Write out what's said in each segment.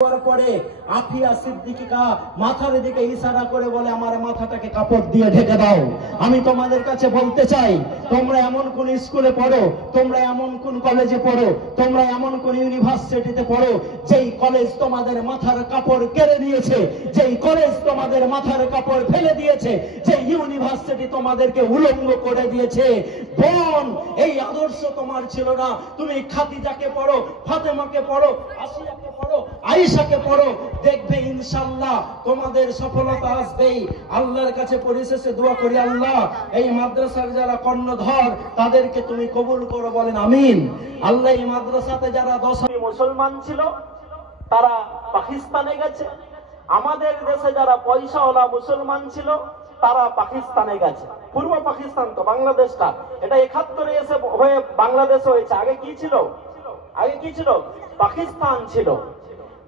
পরে আফিয়া সিদ্দিকা মাথার দিকে ইশারা করে বলে আমার মাথাটাকে কাপড় দিয়ে ঢেকে দাও। আমি তোমাদের কাছে বলতে চাই, তোমরা এমন কোন স্কুলে পড়ো, তোমরা এমন কোন কলেজে পড়ো, তোমরা এমন কোন ইউনিভার্সিটিতে পড়ো যেই কলেজ তোমাদের মাথার কাপড় কেড়ে দিয়েছে, যেই কলেজ তোমাদের মাথার কাপড় ফেলে দিয়েছে, যেই ইউনিভার্সিটি তোমাদেরকে উলঙ্গ করে দিয়েছে। বোন, এই আদর্শ তোমার ছিল না। তুমি খাদিজাকে পড়ো, ফাতেমাকে পড়ো, আসিয়াকে পড়ো, আয়েশাকে পড়ো, দেখবে ইনশাআল্লাহ তোমাদের সফলতা আসবেই। আল্লাহর কাছে পরিশেষে দোয়া করি, আল্লাহ এই মাদ্রাসার যারা কর্ণধর তাদেরকে তুমি কবুল করো, বলেন আমিন। আল্লাহ এই মাদ্রাসাতে যারা 10 মুসলমান ছিল তারা পাকিস্তানে গেছে, আমাদের দেশে যারা পয়সাওয়ালা মুসলমান ছিল তারা পাকিস্তানে গেছে। পূর্ব পাকিস্তান তো বাংলাদেশটা, এটা 71-এ এসে হয়ে বাংলাদেশ হয়েছে। আগে কি ছিল? আগে কি ছিল? পাকিস্তান ছিল।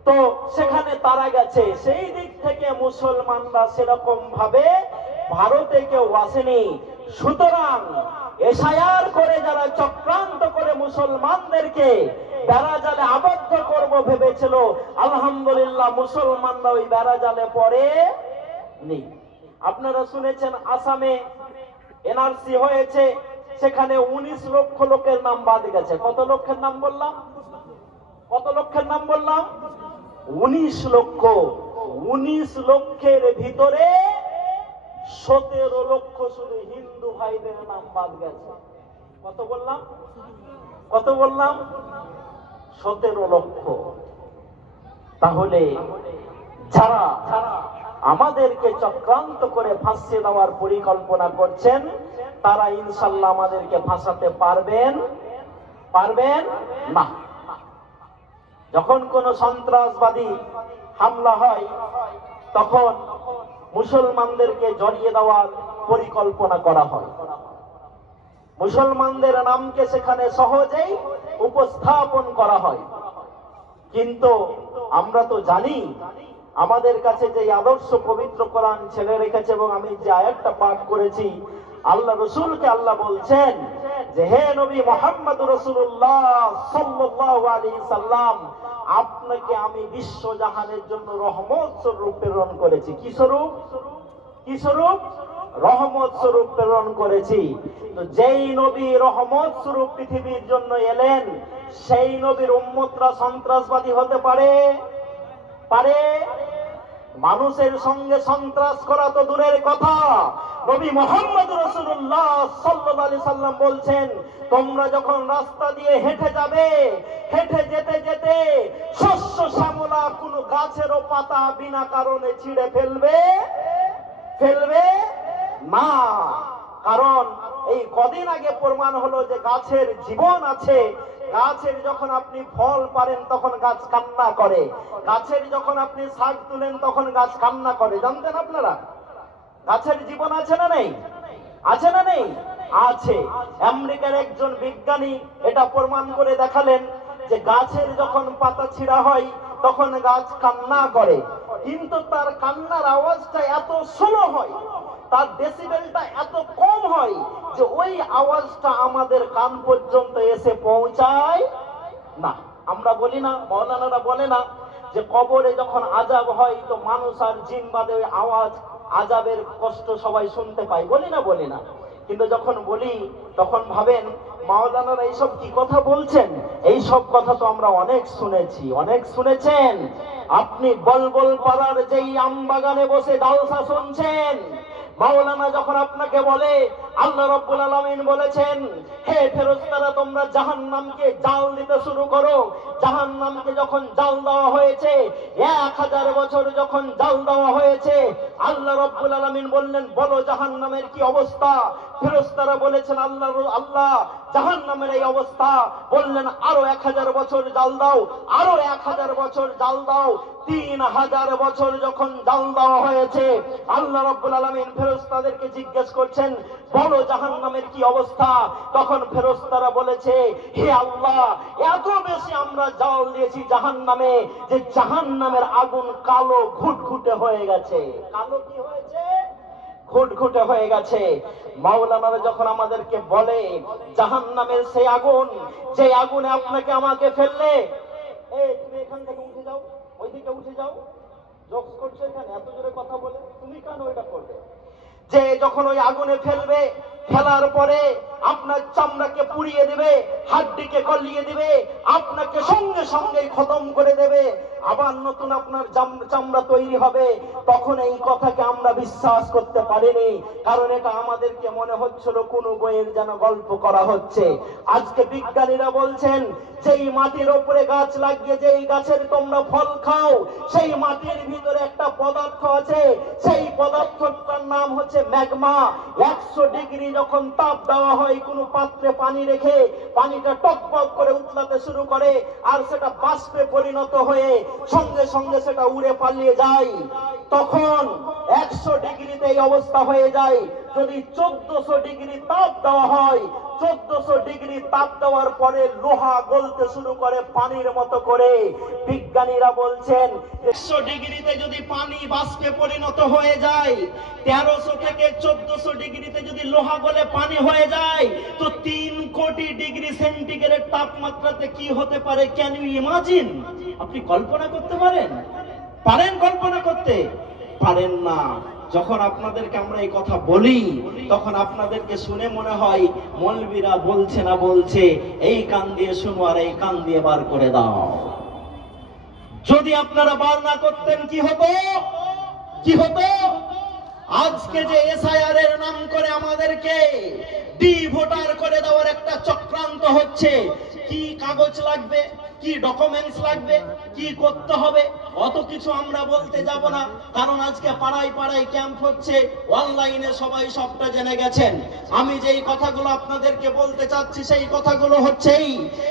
তো সেখানে তারা গেছে। সেই দিক থেকে মুসলমানরা সেরকম ভাবে ভারতে কেউ আসেনি। সুতরাং এশায়ার করে যারা চক্রান্ত করে মুসলমানদেরকে বেড়াজালে আবদ্ধ করব ভেবেছিল, আলহামদুলিল্লাহ মুসলমানরা ওই বেড়াজালে পড়ে নি। আপনারা শুনেছেন আসামে এনআরসি হয়েছে, সেখানে 19 লক্ষ লোকের নাম বাদ গেছে। কত লক্ষের নাম বললাম? কত লক্ষের নাম বললাম? 19 লক্ষ। 19 লক্ষের ভিতরে 17 লক্ষ শুধু হিন্দু ভাইদের নাম বাদ গেছে। কত বললাম? কত বললাম? 17 লক্ষ। তাহলে যারা আমাদেরকে চক্রান্ত করে ফাঁসিয়ে দেওয়ার পরিকল্পনা করছেন তারা ইনশাআল্লাহ আমাদেরকে ফাঁসাতে পারবেন না। যখন কোন সন্ত্রাসবাদী হামলা হয় তখন মুসলমানদেরকে জড়িয়ে দেওয়ার পরিকল্পনা করা হয়, মুসলমানদের নামকে সেখানে সহজেই উপস্থাপন করা হয়। কিন্তু আমরা তো জানি আমাদের কাছে যে আদর্শ পবিত্র কোরআন ছেড়ে রেখেছে এবং আমি যে আয়াতটা পাঠ করেছি, আল্লাহ রসুলকে আল্লাহ বলছেন যে হে নবী মুহাম্মদুর রাসূলুল্লাহ সাল্লাল্লাহু আলাইহি সাল্লাম, আপনাকে আমি বিশ্ব জাহানের জন্য রহমত স্বরূপ প্রেরণ করেছি। কি স্বরূপ? কি স্বরূপ? রহমত স্বরূপ প্রেরণ করেছি। তো যেই নবী রহমত স্বরূপ পৃথিবীর জন্য এলেন, সেই নবীর উম্মতরা সন্ত্রাসবাদী হতে পারে? মানুষের সঙ্গে সন্ত্রাস করা তো দূরের কথা, নবী মুহাম্মদ রাসূলুল্লাহ সাল্লাল্লাহু আলাইহি সাল্লাম বলছেন তোমরা যখন রাস্তা দিয়ে হেঁটে যাবে, হেঁটে যেতে যেতে শস্য শ্যামলা কোন গাছেরও পাতা বিনা কারণে ছিঁড়ে ফেলবে না। কারণ এই কদিন আগে প্রমাণ হলো যে গাছের জীবন আছে। গাছের যখন আপনি ফল পারেন তখন গাছ কান্না করে, গাছের যখন আপনি শাক তুলেন তখন গাছ কান্না করে। জানতেন আপনারা? গাছের জীবন আছে না নেই? আছে না নেই? আছে। আমেরিকার একজন বিজ্ঞানী এটা প্রমাণ করে দেখালেন যে গাছের যখন পাতা ছিঁড়া হয় তখন গাছ কান্না করে, কিন্তু তার কান্নার আওয়াজটা এত স্লো হয়, তার ডেসিবেলটা এত কম হয় যে ওই আওয়াজটা আমাদের কান পর্যন্ত এসে পৌঁছায় না। আমরা বলি না, মাওলানারা বলে না যে কবরে যখন আযাব হয় তো মানুষ আর জিন বাদে ওই আওয়াজ, আযাবের কষ্ট সবাই শুনতে পায়, বলি না? কিন্তু যখন বলি তখন ভাবেন মাওলানারা এইসব কি কথা বলছেন? এই সব কথা তো আমরা অনেক শুনেছি, অনেক শুনেছেন। আপনি বলবল পাড়ার যেই আম বাগানে বসে জালসা শুনছেন, মাওলানা যখন আপনাকে বলে আল্লাহ রাব্বুল আলামিন বলেছেন হে ফেরেশতারা তোমরা জাহান্নামকে জাল দিতে শুরু করো। জাহান্নামকে যখন জাল দেওয়া হয়েছে, 1000 বছর যখন জাল দেওয়া হয়েছে, আল্লাহ রাব্বুল আলামিন বললেন বলো জাহান্নামের কি অবস্থা? ফেরেশতারা বলেছেন আল্লাহ জাহান্নামের এই অবস্থা। বললেন আরো 1000 বছর জাল দাও, আরো 1000 বছর জাল দাও। 3000 বছর যখন জাল দেওয়া হয়েছে, আল্লাহ রাব্বুল আলামিন ফেরেশতাদেরকে জিজ্ঞেস করছেন বলো জাহান্নামের কি অবস্থা? তখন ফেরেশতারা বলেছে হে আল্লাহ এত বেশি আমরা জাল দিয়েছি জাহান্নামে যে জাহান্নামের আগুন কালো ঘুটঘুটে হয়ে গেছে। কালো কি হয়েছে? ঘুটঘুটে হয়ে গেছে। মাওলানারা যখন আমাদেরকে বলে জাহান্নামের সেই আগুন, যে আগুনে আপনাকে আমাকে ফেললে, এই তুমি এখান থেকে উঠে যাও, ওইদিকে উঠে যাও। জোকস করছো এখানে এত জোরে কথা বলে, তুমি কেন ওইটা করবে? যে যখন ওই আগুনে ফেলবে, ফেলার পরে আপনার চামড়াকে পুড়িয়ে দেবে, হাড্ডিকে গলিয়ে দেবে, আপনাকে সঙ্গে সঙ্গে খতম করে দেবে, আবার নতুন আপনার চামড়া তৈরি হবে। তখন এই কথাকে আমরা বিশ্বাস করতে পারিনি, কারণ এটা আমাদেরকে মনে হচ্ছিল কোন বইয়ের যেন গল্প করা হচ্ছে। আজকে বিজ্ঞানীরা বলছেন যেই মাটির উপরে গাছ লাগিয়ে যেই গাছের তোমরা ফল খাও, সেই মাটির ভিতরে একটা পদার্থ আছে, সেই পদার্থটার নাম হচ্ছে ম্যাগমা। 100 ডিগ্রি যখন তাপ দেওয়া হয় কোনো পাত্রে পানি রেখে, পানিটা টকবক করে উতলাতে শুরু করে, আর সেটা বাষ্পে পরিণত হয়ে সঙ্গে সঙ্গে সেটা উড়ে পালিয়ে যায়। তখন 100 ডিগ্রিতে এই অবস্থা হয়ে যায়। যদি 1400 ডিগ্রি তাপ দেওয়া হয়, 1400 ডিগ্রি তাপ দেওয়ার পরে লোহা গলতে শুরু করে পানির মতো করে। বিজ্ঞানীরা বলছেন 100 ডিগ্রিতে যদি পানি বাষ্পে পরিণত হয়ে যায়, 1300 থেকে 1400 ডিগ্রিতে যদি লোহা গলে পানি হয়ে যায়, তো 3 কোটি ডিগ্রি সেন্টিগ্রেড তাপমাত্রাতে কি হতে পারে? Can you imagine? আপনি কল্পনা করতে পারেন? পারেন কল্পনা করতে? পারেন না। যখন আপনাদেরকে আমরা এই কথা বলি, তখন আপনাদেরকে শুনে মনে হয় মৌলবীরা বলছে না বলছে, এই কান দিয়ে শুনো আর এই কান দিয়ে বার করে দাও। যদি আপনারা বার না করতেন কি হতো? কি হতো? আজকে যে এসআইআর এর নাম করে আমাদেরকে ডি ভোটার করে দেওয়ার একটা চক্রান্ত হচ্ছে, কি কাগজ লাগবে, কি ডকুমেন্টস লাগবে, কি করতে হবে, অত কিছু আমরা বলতে যাব না, কারণ আজকে পাড়ায় পাড়ায় ক্যাম্প হচ্ছে, অনলাইনে সবাই সবটা জেনে গেছেন। আমি যেই কথাগুলো আপনাদেরকে বলতে চাচ্ছি সেই কথাগুলো হচ্ছেই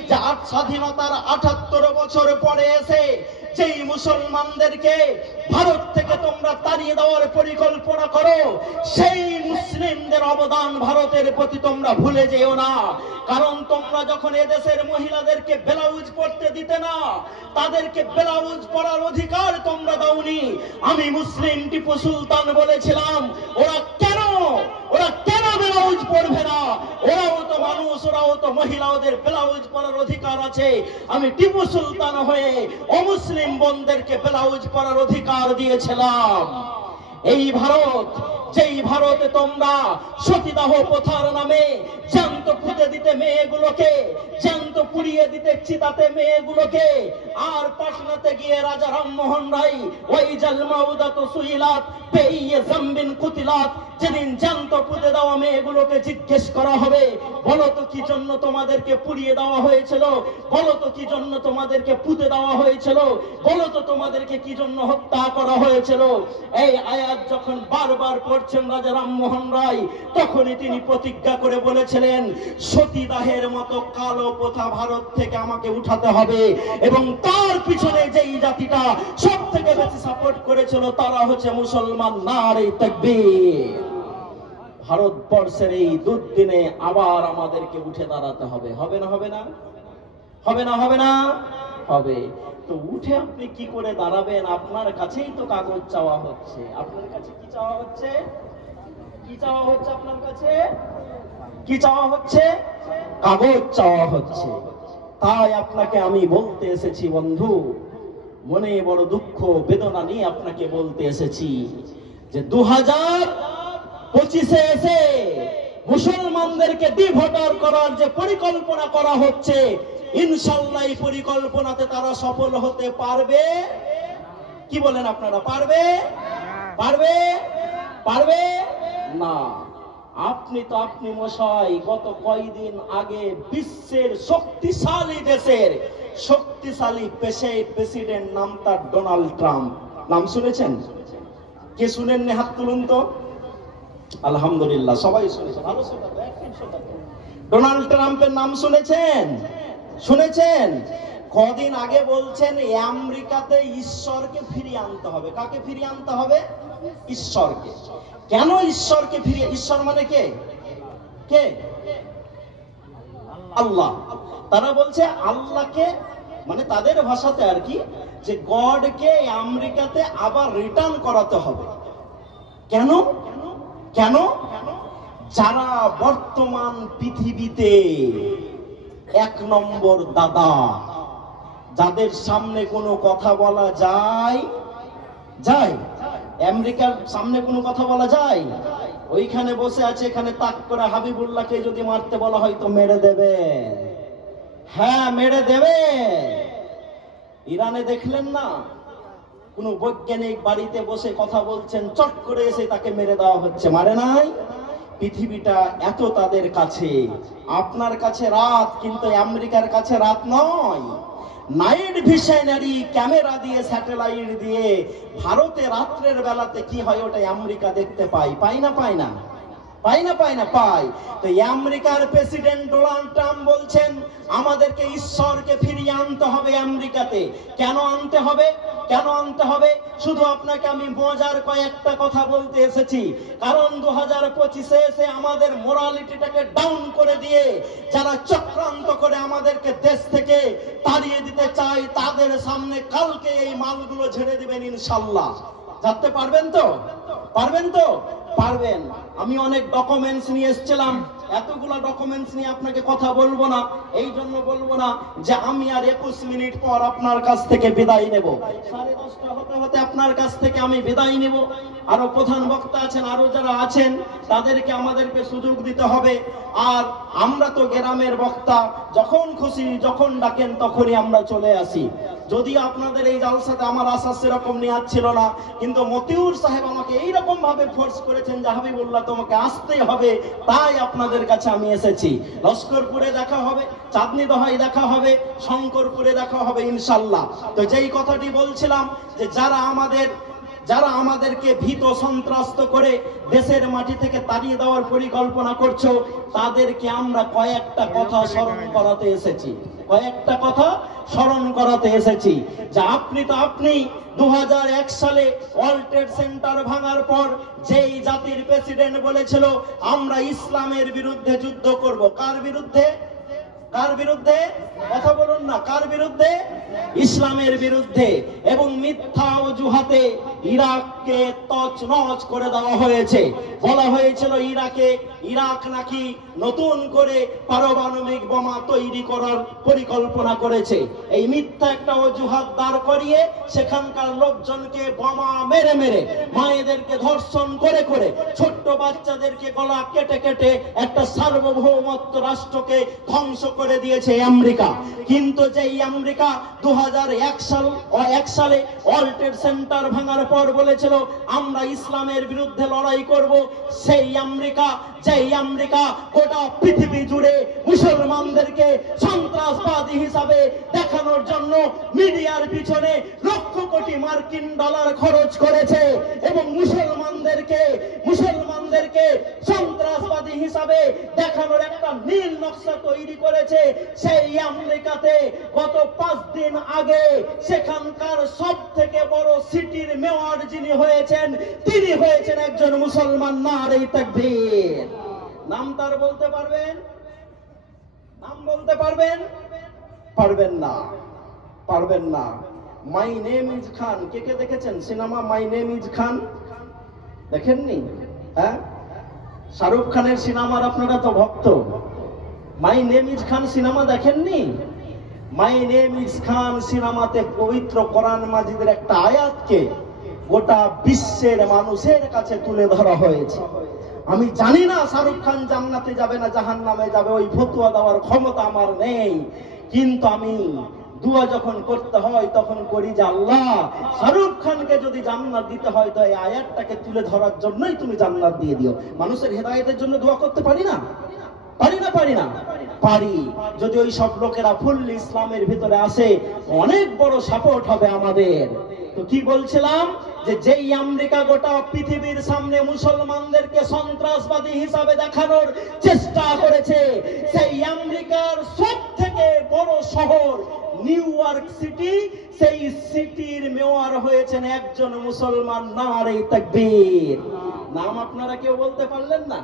যে স্বাধীনতার 78 বছর পরে এসে যেই মুসলমানদেরকে ভারত থেকে তোমরা তাড়িয়ে দেওয়ার পরিকল্পনা করো, সেই মুসলিমদের অবদান ভারতের প্রতি তোমরা ভুলে যেও না। কারণ তোমরা যখন এদেশের মহিলাদেরকে ব্লাউজ পরতে দিতে না, তাদেরকে ব্লাউজ পরার অধিকার তোমরা দাওনি। আমি মুসলিম টিপু সুলতান বলেছিলাম, ওরা কেন ব্লাউজ পরবে না? ওরাও তো মানুষ, ওরাও তো মহিলা, ওদের ব্লাউজ পরার অধিকার আছে। আমি টিপু সুলতান হয়ে অমুসলিম বোনদেরকে ব্লাউজ পরার অধিকার দিয়েছিলাম। এই ভারত, যেই ভারতে তোমরা সতীদাহ প্রথার নামে জ্যান্ত পুঁতে দিতে মেয়েগুলোকে, জ্যান্ত পুড়িয়ে দিতে চিতাতে মেয়েগুলোকে, আর পাটনাতে গিয়ে রাজা রামমোহন রায় ওই জালমাউদাত সুইলাত পেইয়ে জামবিন কুতিলাত, যেদিন জ্যান্ত পুঁতে দেওয়া মেয়েগুলোকে জিজ্ঞেস করা হবে, বলো তো কি জন্য তোমাদেরকে পুড়িয়ে দেওয়া হয়েছিল, বলো তো কি জন্য তোমাদেরকে পুঁতে দেওয়া হয়েছিল, বলো তো তোমাদেরকে কি জন্য হত্যা করা হয়েছিল। এই আয়াত যখন বারবার পড়ছেন রাজা রামমোহন রায়, তখনই তিনি প্রতিজ্ঞা করে বলেছিলেন, সতীদাহের মতো কালো প্রথা ভারত থেকে আমাকে উঠাতে হবে। এবং তার পিছনে যেই জাতিটা সব থেকে বেশি সাপোর্ট করেছিল তারা হচ্ছে মুসলমান। নারে তাকবীর! ভারতবর্ষের এই দুর্দিনে আবার আমাদেরকে উঠে দাঁড়াতে হবে। হবে না? হবে না? হবে না? হবে না? হবে। তো উঠে আপনি কি করে দাঁড়াবেন? আপনার কাছেই তো কাগজ চাওয়া হচ্ছে। আপনার কাছে কি চাওয়া হচ্ছে? কি চাওয়া হচ্ছে আপনার কাছে? কি চাওয়া হচ্ছে? কাগজ চাওয়া হচ্ছে। তাই আপনাকে আমি বলতে এসেছি বন্ধু, মনে বড় দুঃখ বেদনা নিয়ে আপনাকে বলতে এসেছি যে 2025-এ এসে মুসলমানদেরকে দ্বিভোটার করার যে পরিকল্পনা করা হচ্ছে, ইনশাআল্লাহ এই পরিকল্পনাতে তারা সফল হতে পারবে। কি বলেন আপনারা? পারবে? পারবে? পারবে না। আপনি মশাই গত কয়েকদিন আগে বিশ্বের শক্তিশালী দেশের শক্তিশালী প্রেসিডেন্ট, নাম তার ডোনাল্ড ট্রাম্প, নাম শুনেছেন? কে শুনেননি? হাত তুলুন তো। আলহামদুলিল্লাহ, সবাই শুনেছেন। ভালো শোনাতো, একদম শোনাতো। ডোনাল্ড ট্রাম্পের নাম শুনেছেন? শুনেছেন? কদিন আগে বলছেন আমেরিকাতে ঈশ্বরকে ফিরিয়ে আনতে হবে। কাকে ফিরিয়ে আনতে হবে? ঈশ্বরকে। কেন ঈশ্বরকে ফিরিয়ে? ঈশ্বর মানে কে? কে? আল্লাহ। তারা বলছে আল্লাহকে, মানে তাদের ভাষাতে আর কি, যে গডকে আমেরিকাতে আবার রিটার্ন করাতে হবে। কেন? কেন? যারা বর্তমান পৃথিবীতে 1 নম্বর দাদা, যাদের সামনে কোনো কথা বলা যায়, যায় আমেরিকার সামনে কোনো কথা বলা যায়? ওইখানে বসে আছে, এখানে তাক করে হাবিবুল্লাহকে যদি মারতে বলা হয় তো মেরে দেবে। হ্যাঁ, মেরে দেবে। ইরানে দেখলেন না, কোন বৈজ্ঞানিক বাড়িতে বসে কথা বলছেন, চট করে এসে তাকে মেরে দেওয়া হচ্ছে, মারে নাই? পৃথিবীটা এত তাদের কাছে। আপনার কাছে রাত, কিন্তু আমেরিকার কাছে রাত নয়। নাইট ভিশনারি ক্যামেরা দিয়ে, স্যাটেলাইট দিয়ে ভারতে রাত্রের বেলাতে কি হয় ওটা আমেরিকা দেখতে পায়। পায় না পায় না? পাই না পাই না? পাই। তো আমেরিকার প্রেসিডেন্ট ডোনাল্ড ট্রাম্প বলছেন আমাদেরকে ঈশ্বরকে ফিরিয়ে আনতে হবে আমেরিকাতে। কেন আনতে হবে? কেন আনতে হবে? শুধু আপনাকে আমি মজার কয়েকটা কথা বলতে এসেছি। কারণ 2025-এ এসে আমাদের মোরালিটিটাকে ডাউন করে দিয়ে যারা চক্রান্ত করে আমাদেরকে দেশ থেকে তাড়িয়ে দিতে চায়, তাদের সামনে কালকে এই মালগুলো ঝেড়ে দিবেন ইনশাল্লাহ। জানতে পারবেন তো? পারবেন তো? পারবেন। আমি অনেক ডকুমেন্টস নিয়ে এসেছিলাম, এতগুলা ডকুমেন্টস নিয়ে আপনাকে কথা বলবো না। এই জন্য বলবো না যে আমি আর 21 মিনিট পর আপনার কাছ থেকে বিদায় নেব, 10:30 হতে হতে আপনার কাছ থেকে আমি বিদায় নেব। আরো প্রধান বক্তা আছেন, আরো যারা আছেন তাদেরকে আমাদেরকে সুযোগ দিতে হবে। আর আমরা তো গ্রামের বক্তা, যখন খুশি যখন ডাকেন তখনই আমরা চলে আসি। যদি আপনাদের এই জালসাতে আমার আশা সেরকম নিয়াত ছিল না, কিন্তু মতিউর সাহেব আমাকে এইরকম ভাবে ফোর্স করেছেন যে হাবিবুল্লাহ তোমাকে আসতেই হবে, তাই আপনাদের কাছে আমি এসেছি। লস্করপুরে দেখা হবে, চাঁদনি দহায় দেখা হবে, শঙ্করপুরে দেখা হবে ইনশাল্লাহ। তো যেই কথাটি বলছিলাম যে যারা আমাদেরকে ভীত সন্ত্রস্ত করে দেশের মাটি থেকে তাড়িয়ে দেওয়ার পরিকল্পনা করছো, তাদেরকে আমরা কয়েকটা কথা স্মরণ করাতে এসেছি। কয়েকটা কথা স্মরণ করাতে এসেছি যে আপনি 2001 সালে ওয়ার্ল্ড ট্রেড সেন্টার ভাঙার পর যেই জাতির প্রেসিডেন্ট বলেছিল আমরা ইসলামের বিরুদ্ধে যুদ্ধ করব। কার বিরুদ্ধে? কার বিরুদ্ধে? কথা বলুন না, কার বিরুদ্ধে? ইসলামের বিরুদ্ধে। এবং মিথ্যা অজুহাতে ইরাককে তছনছ করে দেওয়া হয়েছে। বলা হয়েছিল ইরাক নাকি নতুন করে পারমাণবিক বোমা তৈরি করার পরিকল্পনা করেছে। এই মিথ্যা একটা অজুহাত দাঁড় করিয়ে সেখানকার লোকজনকে বোমা মেরে মেরে, মায়েদেরকে ধর্ষণ করে করে, ছোট্ট বাচ্চাদেরকে গলা কেটে কেটে একটা সার্বভৌমত্ব রাষ্ট্রকে ধ্বংস করে দিয়েছে আমেরিকা। কিন্তু যেই আমেরিকা 2001 সালে ওয়ার্ল্ড ট্রেড সেন্টার ভাঙার পর বলেছিল আমরা ইসলামের বিরুদ্ধে লড়াই করব, সেই আমেরিকা, যেই আমেরিকা গোটা পৃথিবী জুড়ে মুসলমানদেরকে সন্ত্রাসবাদী হিসাবে দেখানোর জন্য মিডিয়ার পিছনে লক্ষ কোটি মার্কিন ডলার খরচ করেছে এবং মুসলমানদেরকে সন্ত্রাসবাদী হিসাবে দেখানোর একটা নীল নকশা তৈরি করেছে, সেই আমেরিকাতে গত 5 দিন আগে সেখানকার সব থেকে বড় সিটির মেয়র যিনি হয়েছেন, তিনি হয়েছেন একজন মুসলমান। নারে তাকবীর। নাম তার বলতে পারবেন? নাম বলতে পারবেন? পারবেন না, পারবেন না। মাই নেম ইজ খান, কে কে দেখেছেন সিনেমা মাই নেম ইজ খান? দেখেননি? হ্যাঁ, শাহরুখ খানের সিনেমার আপনারা তো ভক্ত। মাই নেম ইজ খান সিনেমা দেখেননি? মাই নেম ইজ খান সিনেমাতে পবিত্র কোরআন মাজিদের একটা আয়াতকে গোটা বিশ্বের মানুষের কাছে তুলে ধরা হয়েছে। আমি জানি না শাহরুখ খান জান্নাতে যাবে না জাহান্নামে যাবে, ওই ফতোয়া দেওয়ার ক্ষমতা আমার নেই, কিন্তু আমি দুয়া যখন করতে হয় তখন করি যে আল্লাহ, শাহরুখ খানকে যদি জান্নাত দিতে হয় তো এই আয়াতটাকে তুলে ধরার জন্যই তুমি জান্নাত দিয়ে দিও। মানুষের হেদায়েতের জন্য দোয়া করতে পারি না? পারি না? পারি না? পারি। যদি ওই সব লোকেরা ফুল্লি ইসলামের ভিতরে আসে, অনেক বড় সাপোর্ট হবে আমাদের। তো কি বলছিলাম যে যেই আমেরিকা গোটা পৃথিবীর সামনে মুসলমানদেরকে সন্ত্রাসবাদী হিসাবে দেখানোর চেষ্টা করেছে, সেই আমেরিকার সব থেকে বড় শহর নিউ ইয়র্ক সিটি, সেই সিটির মেয়র হয়েছেন একজন মুসলমান। নারে তাকবীর। নাম আপনারা কেউ বলতে পারলেন না?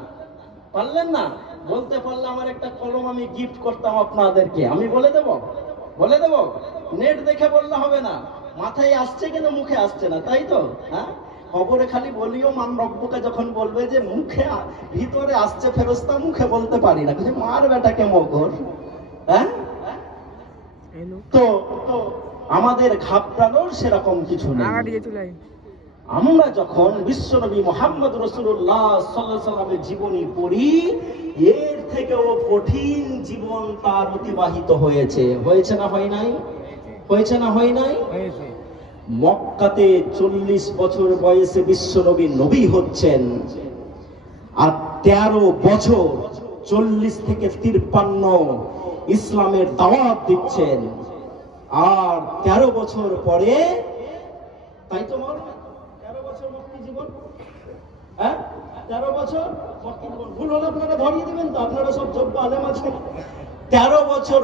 পারলেন না? বলতে পারলে আমার একটা কলম আমি গিফট করতাম আপনাদেরকে। আমি বলে দেব, বলে দেব। নেট দেখে বললে হবে না, মাথায় আসছে কিন্তু মুখে আসছে না, তাই তো? হ্যাঁ, খবরে খালি বলিও মান রব্বুকে, যখন বলবে যে মুখে ভিতরে আসছে ফেরেশতা, মুখে বলতে পারি না, মার বেটাকে মগর। হ্যাঁ, তো আমাদের ঘাবড়ানোর সেরকম কিছু নেই। আমরা যখন বিশ্বনবী মুহাম্মদ রাসূলুল্লাহ সাল্লাল্লাহু আলাইহি সাল্লামের জীবনী পড়ি, এর থেকেও কঠিন জীবন তার অতিবাহিত হয়েছে। হয়েছে না হয় নাই? হয়েছে না হয় নাই? মক্কাতে 40 বছর বয়সে বিশ্বনবী নবী হচ্ছেন, আর 13 বছর 40 থেকে 53 ইসলামের দাওয়াত দিচ্ছেন। আর 13 বছর পরে, তাই তো মনে 13 বছর মক্কি জীবন, 13 বছর মক্কি জীবন। ভুল হলে আপনারা ধরিয়ে দিবেন তো, আপনারা সব যোগ্য আলেম আছেন। 13 বছর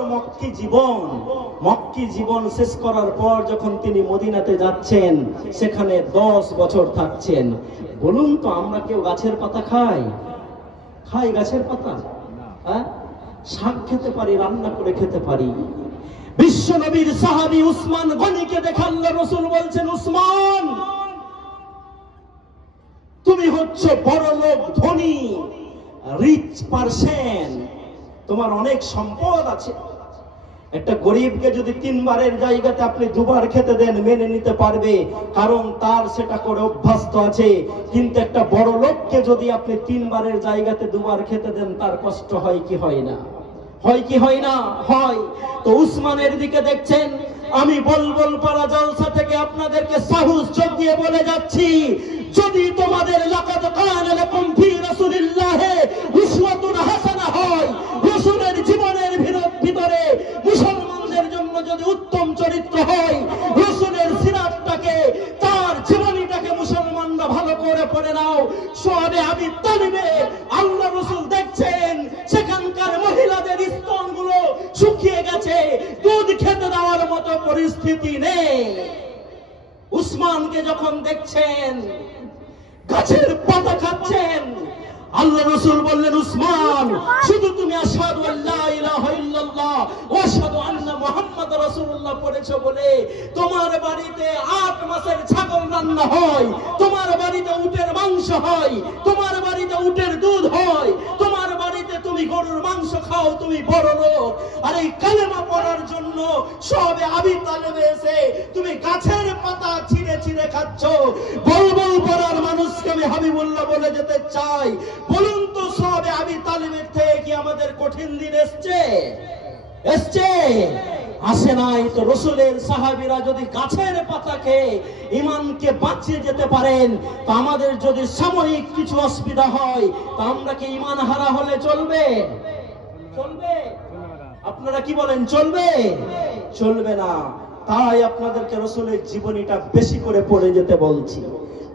মক্কি জীবন শেষ করার পর যখন তিনি মদিনাতে যাচ্ছেন, সেখানে 10 বছর থাকছেন। বলুন তো, আমরা কেউ গাছের পাতা খাই গাছের পাতা? শাক খেতে পারি, রান্না করে খেতে পারি। বিশ্ব নবীর সাহাবী উসমান গনিকে দেখে আল্লাহ রাসূল বলছেন, উসমান তুমি হচ্ছে বড় লোক, ধনী, রিচ পারসন, তোমার অনেক সম্পদ আছে। একটা গরিবকে যদি 3 বারের জায়গাতে আপনি 2 বার খেতে দেন মেনে নিতে পারবে, কারণ তার সেটা করে অভ্যস্ত আছে। কিন্তু একটা বড় লোককে যদি আপনি 3 বারের জায়গাতে 2 বার খেতে দেন, তার কষ্ট হয় কি হয় না? হয় কি হয় না? হয়। তো উসমানের দিকে দেখছেন। আমি বলবল পাড়া জলসা থেকে আপনাদেরকে সাহস জগিয়ে বলে যাচ্ছি, যদি তোমাদের লাকাদ কানা লাকুম ফি রাসূলিল্লাহি উসওয়াতুন হাসানাহ হয়, রাসূলের জীবনের ভিতরে মুসলমানদের জন্য যদি উত্তম চরিত্র হয়, রাসূলের সিরাতটাকে, তার জীবনীটাকে মুসলমানরা ভালো করে পড়ে নাও। সোহাবে আবি তালিবে আল্লাহ রাসূল দেখছেন সেখানকার মহিলাদের স্তনগুলো শুকিয়ে গেছে, দুধ খেতে দেওয়ার মতো পরিস্থিতি নেই। উসমানকে যখন দেখছেন গাছের পাতা খাচ্ছেন, আল্লাহ রাসূল বললেন, উসমান শুধু তুমি আশহাদু আল্লা ইলাহা ইল্লাল্লাহ ওয়া আশহাদু আন্না মুহাম্মাদুর রাসূলুল্লাহ পড়েছো বলে তোমার বাড়িতে 8 মাসের ছাগল রান্না হয়, তোমার বাড়িতে উটের মাংস হয়, তোমার বাড়িতে উটের দুধ হয়, তোমার বাড়িতে তুমি গরুর মাংস খাও, তুমি বড় লোক। আর এই কালেমা পড়ার জন্য সবে আবি তালেবে এসে তুমি গাছের পাতা ছিঁড়ে ছিঁড়ে খাচ্ছ। বলবল পড়ার মানুষকে আমি হাবিবুল্লাহ বলে যেতে চাই, বলুন তো সবে আবি তালিবের থেকে কি আমাদের কঠিন দিন এসছে? আসে নাই। তো রসুলের সাহাবীরা যদি গাছের পাতা খেয়ে ইমানকে বাঁচিয়ে যেতে পারেন, তো আমাদের যদি সাময়িক কিছু অসুবিধা হয়, তা আমরা কি ইমান হারা হলে চলবে? আপনারা কি বলেন, চলবে? চলবে না। তাই আপনাদেরকে রসুলের জীবনীটা বেশি করে পড়ে যেতে বলছি।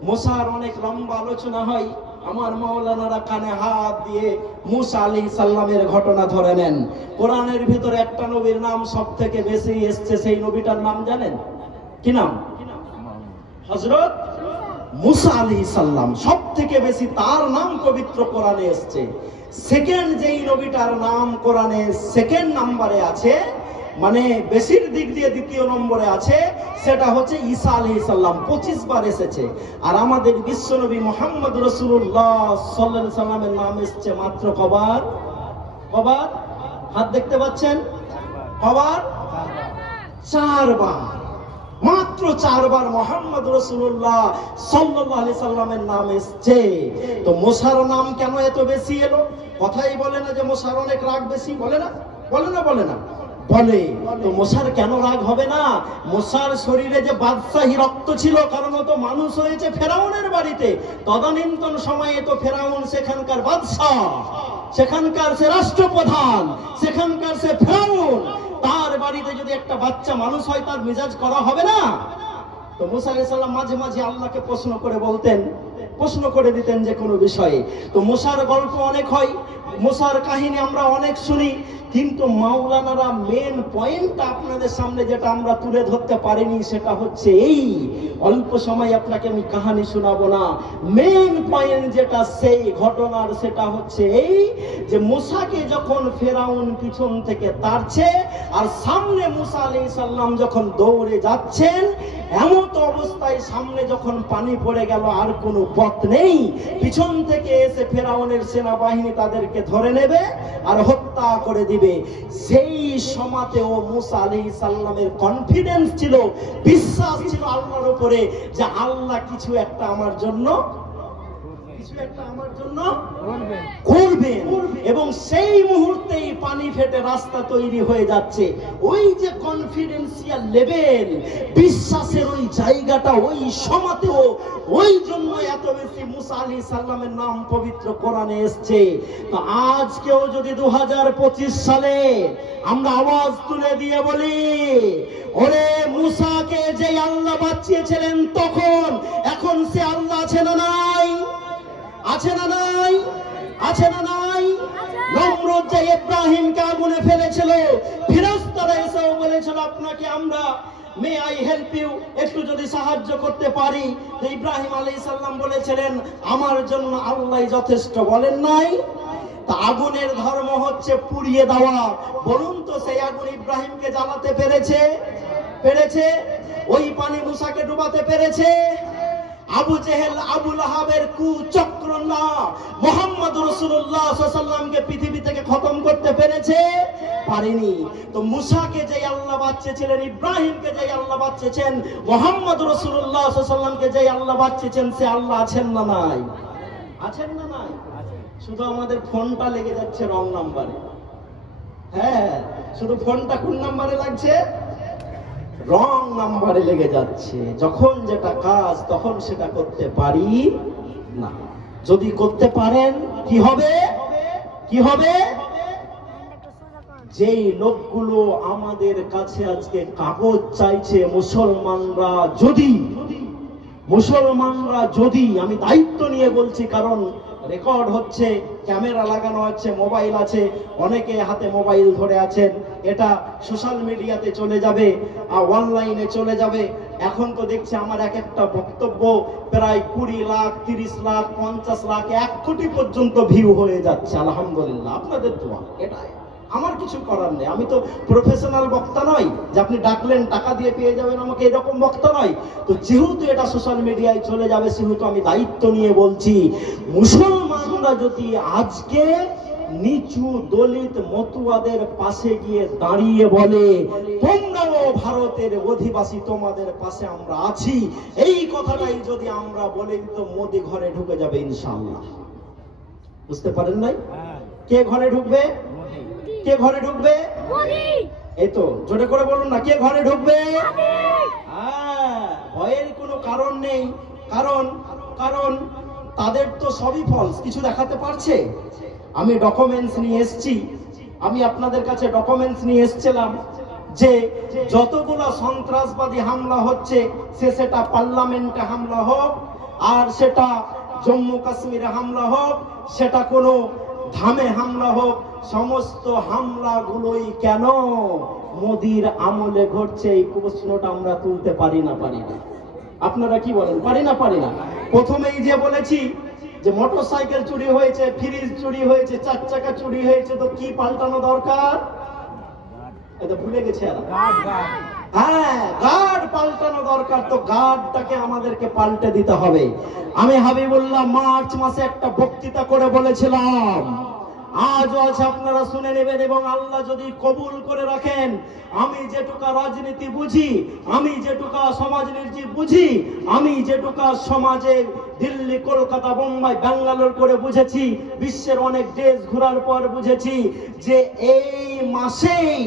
মুসার অনেক লম্বা আলোচনা হয়, আমার মাওলানারা কানে হাত দিয়ে মুসা আলাইহিস সালামের ঘটনা ধরে নেন। কোরআনের ভিতরে একটা নবীর নাম সব থেকে বেশি এসছে, সেই নবীটার নাম জানেন? কি নাম? হযরত মুসা আলাইহিস সালাম। সব থেকে বেশি তার নাম পবিত্র কোরআনে এসছে। সেকেন্ড যেই নবীটার নাম কোরআনে সেকেন্ড নম্বরে আছে, মানে বেশির দিক দিয়ে দ্বিতীয় নম্বরে আছে, সেটা হচ্ছে ঈসা আলাইহিস সালাম। 25 বার এসেছে। আর আমাদের বিশ্বনবী মুহাম্মদ রাসূলুল্লাহ সাল্লাল্লাহু আলাইহি সাল্লামের নাম এসেছে মাত্র কবার? হাত দেখতে পাচ্ছেন? কবার? 4 বার। মাত্র 4 বার মুহাম্মদ রাসূলুল্লাহ সাল্লাল্লাহু আলাইহি সাল্লামের নাম এসেছে। তো মুসার নাম কেন এত বেশি এলো? কথাই বলে না যে মুসার অনেক রাগ বেশি, বলে না? বলে। তো মুসার কেন রাগ হবে না? মুসার শরীরে যে বাদশাহী রক্ত ছিল, কারণ ও তো মানুষ হয়েছে ফেরাউনের বাড়িতে। তদানীন্তন সময়ে তো ফেরাউন সেখানকার বাদশাহ, সেখানকার সে রাষ্ট্রপ্রধান, সেখানকার সে ফেরাউন। তার বাড়িতে যদি একটা বাচ্চা মানুষ হয়, তার মিজাজ করা হবে না? তো মুসা আলাইহিস সালাম মাঝে মাঝে আল্লাহকে প্রশ্ন করে দিতেন যে কোনো বিষয়ে। তো মুসার গল্প অনেক হয়, মুসার কাহিনী আমরা অনেক শুনি, কিন্তু মাওলানারা মেন পয়েন্টটা আপনাদের সামনে যেটা আমরা তুলে ধরতে পারিনি, সেটা হচ্ছে এই। অল্প সময় আপনাকে আমি কাহিনী শোনাবো না, মেন পয়েন্ট যেটা সেই ঘটনার, সেটা হচ্ছে এই যে মুসাকে যখন ফেরাউন পিছন থেকে তাড়ছে, আর সামনে মুসা আলাইহিস সালাম যখন দৌড়ে যাচ্ছেন, এমত অবস্থায় সামনে যখন পানি পড়ে গেল, আর কোনো পথ নেই, পিছন থেকে এসে ফেরাউনের সেনাবাহিনী তাদেরকে মুসাকে ধরে নেবে আর হত্যা করে দিবে। সেই সময়তেও মুসা আলাইহিস সালামের কনফিডেন্স ছিল, বিশ্বাস ছিল আল্লাহর উপরে যে আল্লাহ কিছু একটা আমার জন্য করবেন। এবং সেই মুহূর্তেই পানি ফেটে রাস্তা তৈরি হয়ে যাচ্ছে। ওই যে কনফিডেন্সিয়াল লেভেল, বিশ্বাসের ওই জায়গাটা ওই সময়তেও, ওই জন্য এত বেশি মুসা আলাইহিস সালামের নাম পবিত্র কোরআনে এসেছে। তো আজকেও যদি 2025 সালে আমরা আওয়াজ তুলে দিয়ে বলি, ওরে মুসাকে যে আল্লাহ বাঁচিয়েছিলেন তখন, এখন সে আল্লাহ আছে না নাই? আছে না নাই? আছে না নাই? নমরুদ যে ইব্রাহিমকে আগুনে ফেলেছিল, ফেরেশতারা এসেও বলেছিল আপনাকে আমরা মে আই হেল্প ইউ, একটু যদি সাহায্য করতে পারি। যে ইব্রাহিম আলাইহিস সালাম বলেছিলেন আমার জন্য আল্লাহ যথেষ্ট, বলেন নাই? তা আগুনের ধর্ম হচ্ছে পুড়িয়ে দেওয়া। বলুন তো সেই আগুন ইব্রাহিমকে জ্বালাতে পেরেছে? পেরেছে? ওই পানি মুসাকে ডুবাতে পেরেছে? আবু জেহেল আবু লাহাবের কুচক্র না মুহাম্মদ রাসূলুল্লাহ সাল্লাল্লাহু আলাইহি ওয়াসাল্লামকে পৃথিবী থেকে খতম করতে পেরেছে? পারেনি। তো মুসাকে যে আল্লাহ বাঁচিয়েছিলেন, ইব্রাহিমকে যে আল্লাহ বাঁচিয়েছেন, মুহাম্মদ রাসূলুল্লাহ সাল্লাল্লাহু আলাইহি ওয়াসাল্লামকে যে আল্লাহ বাঁচিয়েছেন, সে আল্লাহ আছেন না নাই? আছেন না নাই? শুধু আমাদের ফোনটা লেগে যাচ্ছে রং নাম্বারে। হ্যাঁ, শুধু ফোনটা কোন নাম্বারে লাগছে? রং নাম্বারে লেগে যাচ্ছে। যখন যেটা কাজ তখন সেটা করতে পারি না। যদি করতে পারেন কি হবে? কি হবে? যেই লোকগুলো আমাদের কাছে আজকে কাগজ চাইছে, মুসলমানরা যদি, আমি দায়িত্ব নিয়ে বলছি, কারণ রেকর্ড হচ্ছে, ক্যামেরা লাগানো আছে, মোবাইল আছে, অনেকে হাতে মোবাইল ধরে আছেন, এটা সোশ্যাল মিডিয়াতে চলে যাবে, অনলাইনে চলে যাবে। এখন তো দেখছি আমার এক একটা বক্তব্য প্রায় 20 লাখ, 30 লাখ, 50 লাখ, 1 কোটি পর্যন্ত ভিউ হয়ে যাচ্ছে। আলহামদুলিল্লাহ, আপনাদের দোয়া। এটাই আমার কিছু করার নেই। আমি তো প্রফেশনাল বক্তা নই যে আপনি ডাকলেন টাকা দিয়ে পেয়ে যাবেন আমাকে, এরকম বক্তা নয়। তো যেহেতু এটা সোশ্যাল মিডিয়ায় চলে যাবে, সেহেতু আমি দায়িত্ব নিয়ে বলছি, মুসলমানরা যদি আজকে নিচু দলিত মতুয়াদের পাশে গিয়ে দাঁড়িয়ে বলে তোমরাও ভারতের অধিবাসী, তোমাদের পাশে আমরা আছি, এই কথাটাই যদি আমরা বলি, তো মোদি ঘরে ঢুকে যাবে ইনশাআল্লাহ। বুঝতে পারেন নাই? কে ঘরে ঢুকবে? কে ঘরে ঢুকবে? এই তো জোরে করে বলুন না, কে ঘরে ঢুকবে? ভয়ের কোনো কারণ নেই। কারণ তাদের তো সবই ফলস, কিছু দেখাতে পারছে। আমি ডকুমেন্টস নিয়ে এসেছি, আমি আপনাদের কাছে ডকুমেন্টস নিয়ে এসেছিলাম যে যতগুলো সন্ত্রাসবাদী হামলা হচ্ছে, সেটা পার্লামেন্টে হামলা হোক, আর সেটা জম্মু কাশ্মীরে হামলা হোক, সেটা কোনো ধামে হামলা হোক, সমস্ত হামলাগুলোই কেন মোদির আমলে ঘটছে? এই প্রশ্নটা আমরা তুলতে পারি না? আপনারা কি বলেন, পারি না? প্রথমেই যে বলেছি যে মোটরসাইকেল চুরি হয়েছে, ফ্রিজ চুরি হয়েছে, 4 চাকা চুরি হয়েছে, তো কি পাল্টানো দরকার? এটা ভুলে গেছে। হ্যাঁ, গার্ড পাল্টানো দরকার। তো গার্ডটাকে আমাদেরকে পাল্টে দিতে হবে। আমি হাবিবুল্লাহ মার্চ মাসে একটা বক্তৃতা করে বলেছিলাম, আজও আছে, আপনারা শুনে নেবেন। এবং আল্লাহ যদি কবুল করে রাখেন, আমি যেটুকা রাজনীতি বুঝি, আমি যেটুকা সমাজনীতি বুঝি, আমি যেটুকা সমাজে দিল্লি, কলকাতা, বোম্বাই, ব্যাঙ্গালোর করে বুঝেছি, বিশ্বের অনেক দেশ ঘোরার পর বুঝেছি যে এই মাসেই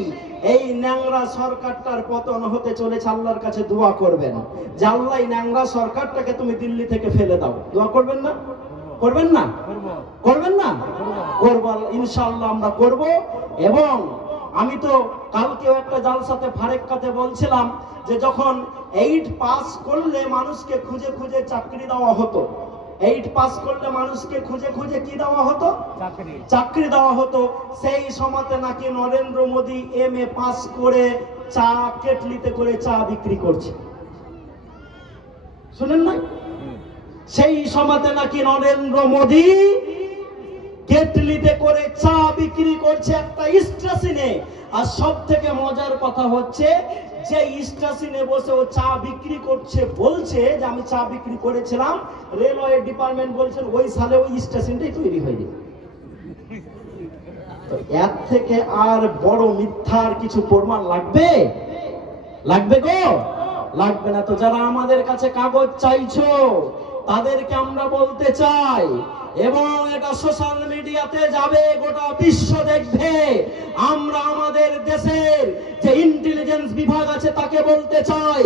এই ন্যাংরা সরকারটার পতন হতে চলেছে। আল্লাহর কাছে দোয়া করবেন যে আল্লাহ এই ন্যাংরা সরকারটাকে তুমি দিল্লি থেকে ফেলে দাও। দোয়া করবেন না? করবেন না? করবেন না? করব ইনশাআল্লাহ, আমরা করব। এবং আমি তো কালকেও একটা জালসাতে ফারেক্কাতে বলছিলাম যে যখন 8 পাস করলে মানুষকে খুঁজে খুঁজে চাকরি দেওয়া হতো, 8 পাস করলে মানুষকে খুঁজে খুঁজে কি দেওয়া হতো? চাকরি দেওয়া হতো। সেই সময়তে নাকি নরেন্দ্র মোদী MA পাস করে চা কেটলিতে করে চা বিক্রি করছে, শুনেন না? সেই সময়তে নাকি নরেন্দ্র মোদী কেটলিতে করে চা বিক্রি করছে একটা স্টেশনে। আর সব থেকে মজার কথা হচ্ছে যে স্টেশনে বসে ও চা বিক্রি করছে, বলছে যে আমি চা বিক্রি করেছিলাম, রেলওয়ে ডিপার্টমেন্ট বলছেন ওই সালে ওই স্টেশনটাই তৈরি হয়নি। তো এর থেকে আর বড় মিথ্যার কিছু প্রমাণ লাগবে? লাগবে গো? লাগবে না। তো যারা আমাদের কাছে কাগজ চাইছো তাদেরকে আমরা বলতে চাই, এবং এটা সোশ্যাল মিডিয়াতে যাবে, গোটা বিশ্ব দেখবে। আমরা আমাদের দেশের যে ইন্টেলিজেন্স বিভাগ আছে তাকে বলতে চাই,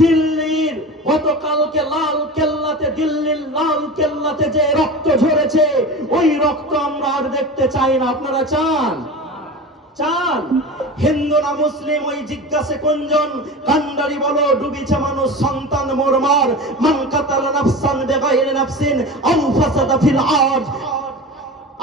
দিল্লির গতকালকে লাল কেল্লাতে, দিল্লির লাল কেল্লাতে যে রক্ত ঝরেছে, ওই রক্ত আমরা আর দেখতে চাই না। আপনারা চান? চান? হিন্দু না মুসলিম ওই জিজ্ঞাসে কোনজন? কান্ডারি বলো, ডুবিছে মানুষ, সন্তান মোরমার, মান কাতালা নাফসান বিগাইরি নাফসিন আও ফাসাদা ফিল আরদ।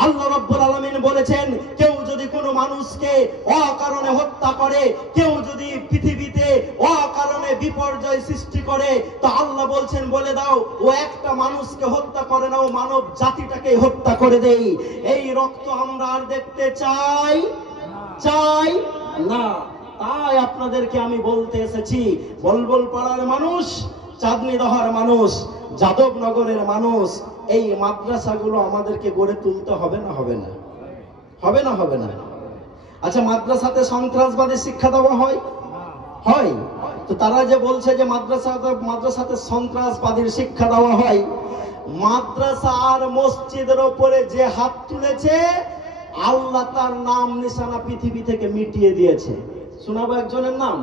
আল্লাহ রাব্বুল আলামিন বলেছেন, কেউ যদি কোনো মানুষকে অকারণে হত্যা করে, কেউ যদি পৃথিবীতে অকারণে বিপর্যয় সৃষ্টি করে, তো আল্লাহ বলছেন বলে দাও ও একটা মানুষকে হত্যা করে না, ও মানব জাতিটাকে হত্যা করে দেই। এই রক্ত আমরা আর দেখতে চাই চাই না। তাই আপনাদেরকে আমি বলতে এসেছি, বলবল পাড়ার মানুষ, চাঁদনি দহার মানুষ, যাদবনগরের মানুষ, এই মাদ্রাসাগুলো আমাদেরকে গড়ে তুলতে হবে না? হবে না? হবে না? হবে না? আচ্ছা, মাদ্রাসাতে সন্ত্রাসবাদী শিক্ষা দেওয়া হয়? হয়। তো তারা যে বলছে যে মাদ্রাসাতে সন্ত্রাসবাদীর শিক্ষা দেওয়া হয়, মাদ্রাসা আর মসজিদের উপরে যে হাত তুলেছে, আল্লাহ তার নাম নিশানা পৃথিবী থেকে মিটিয়ে দিয়েছে। শোনাবো একজনের নাম,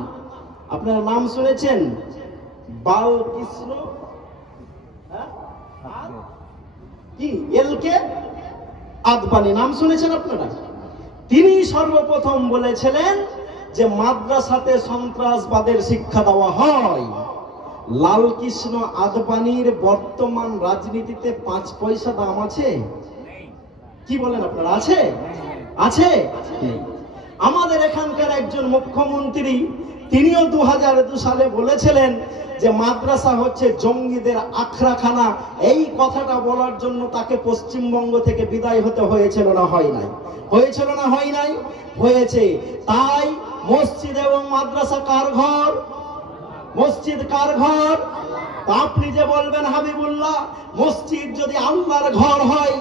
আপনারা নাম শুনেছেন? বালকৃষ্ণ কি এলকে আদবানি, নাম শুনেছেন আপনারা? তিনি সর্বপ্রথম বলেছিলেন যে মাদ্রাসাতে সন্ত্রাসবাদের শিক্ষা দেওয়া হয়। লালকৃষ্ণ আদবানির বর্তমান রাজনীতিতে 5 পয়সা দাম আছে? কি বলেন আপনারা? আছে? আছে? আমাদের এখানকার একজন মুখ্যমন্ত্রী, তিনিও 2002 সালে বলেছিলেন যে মাদ্রাসা হচ্ছে জঙ্গিদের আখড়াখানা। এই কথাটা বলার জন্য তাকে পশ্চিমবঙ্গ থেকে বিদায় হতে হয়েছিল না হয় নাই? হয়েছিল না হয় নাই? হয়েছে। তাই মসজিদ এবং মাদ্রাসা কার ঘর? মসজিদ কার ঘর? আপনি যে বলবেন হাবিবুল্লাহ, মসজিদ যদি আল্লাহর ঘর হয়,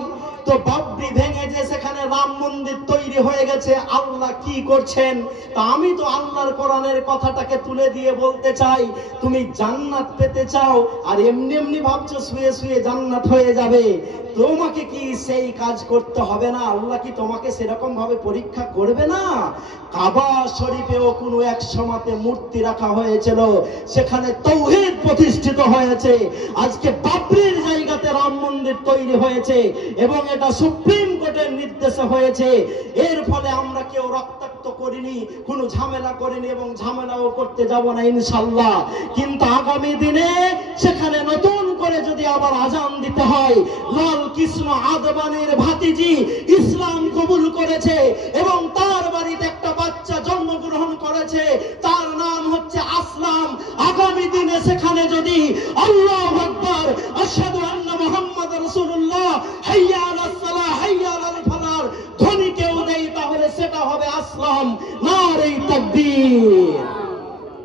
তো বাবরি ভেঙে যে সেখানে রাম মন্দির তৈরি হয়ে গেছে, আল্লাহ কি করছেন? তা আমি তো আল্লাহর কোরআনের কথাটাকে তুলে দিয়ে বলতে চাই, তুমি জান্নাত পেতে চাও আর এমনি এমনি ভাবছো শুয়ে শুয়ে জান্নাত হয়ে যাবে, তোমাকে কি সেই কাজ করতে হবে না? আল্লাহ কি তোমাকে সেরকম ভাবে পরীক্ষা করবে না? কাবা শরীফেও কোনো এক সময়তে মূর্তি রাখা হয়েছিল, সেখানে তাওহীদ প্রতিষ্ঠিত হয়েছে। আজকে বাবরির জায়গাতে রাম মন্দির তৈরি হয়েছে, এবং এটা সুপ্রিম কোর্টের নির্দেশে হয়েছে। এর ফলে আমরা কেউ রক্তাক্ত করিনি, কোনো ঝামেলা করিনি, এবং ঝামেলাও করতে যাব না ইনশাআল্লাহ। কিন্তু আগামী দিনে সেখানে নতুন করে যদি আবার আজান দিতে হয়, লালকৃষ্ণ আদবানির ভাতিজি ইসলাম কবুল করেছে এবং তার বাড়িতে একটা বাচ্চা জন্মগ্রহণ করেছে, তার নাম হচ্ছে আসলাম। আগামী দিনে সেখানে যদি আল্লাহু আকবার, আশহাদু আন্না মুহাম্মাদুর রাসূলুল্লাহ, হাইয়া আলাস সালাহ, হাইয়া আলাল ফালাহ ধ্বনি কেউ দেয়, তাহলে সেটা হবে আসলাম। নারে তাকবীর।